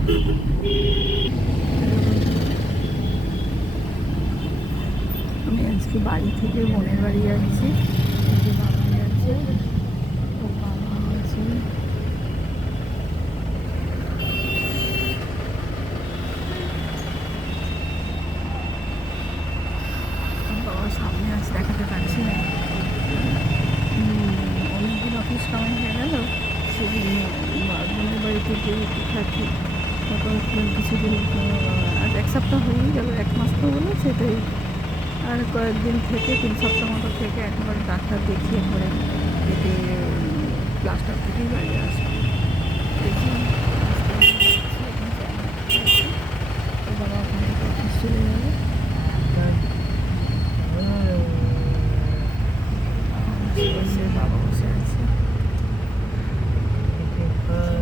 আমি আজকে বাড়ি থেকে বোনের বাড়ি যাচ্ছি। বাবা যাচ্ছে, ও বাবা আছে, বাবা সামনে আছে, দেখাতে পারছি না। অনেকদিন অফিস কামাই হয়ে গেল, সেদিন বোনের বাড়িতে যে থাকি, তারপর কিছুদিন আজ 1 সপ্তাহ হয়েই গেল, 1 মাস তো বলে সেটাই। আর কয়েকদিন থেকে 3 সপ্তাহ মতো থেকে একবারে ডাক্তার দেখিয়ে পরে কেটে প্লাস্টার থেকেই বাড়ি আসবো। দেখি বাবা ওখানে অফিস চলে যাবে। বাবা বসে আছে,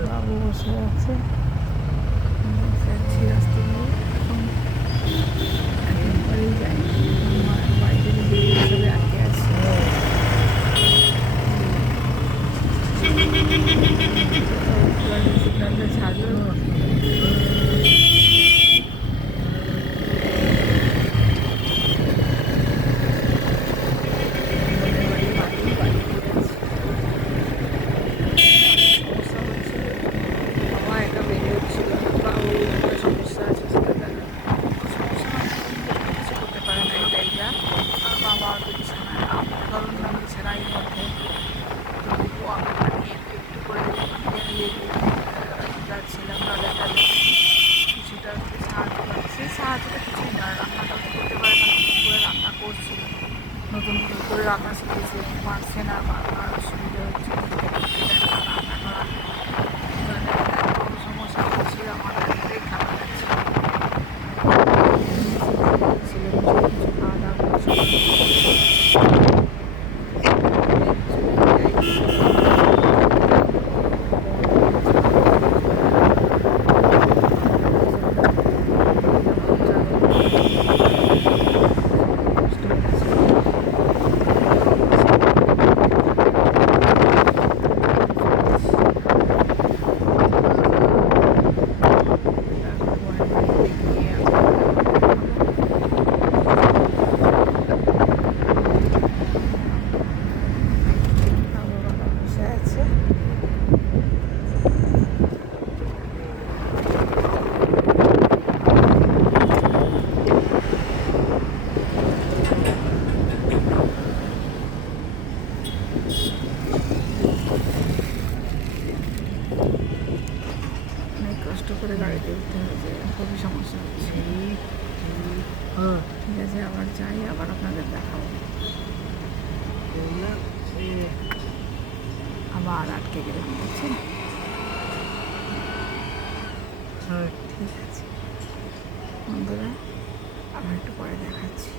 বাবু বসে আছে, বসে আছি রাস্তা দিয়ে। এখন একেবারেই যাই, বাড়ি থেকে বেরিয়ে হিসাবে আটকে আছি। সিগন্যালটা ছাড়লো, যাচ্ছিলাম তাদের কাছে, কিছুটা সাহায্য পাচ্ছি। সাহায্যটা কিছুই না, রান্নাটা করতে পারে না, নতুন করে রান্না করছিল, নতুন করে রান্না শিখেছে, পারছে না, বারবার অসুবিধা হচ্ছে রান্না করা, মানে এত সমস্যা হচ্ছে, আমার এটাই খারাপ লাগছে। খাওয়া দাওয়া করছে। কষ্ট করে গাড়িতে উঠতে হয়েছে, খুবই সমস্যা হচ্ছে। ঠিক আছে, আবার যাই, আবার আপনাদের দেখাবো। আবার আটকে গেলে বুঝছেন। ঠিক আছে বন্ধুরা, আবার একটু পরে দেখাচ্ছি।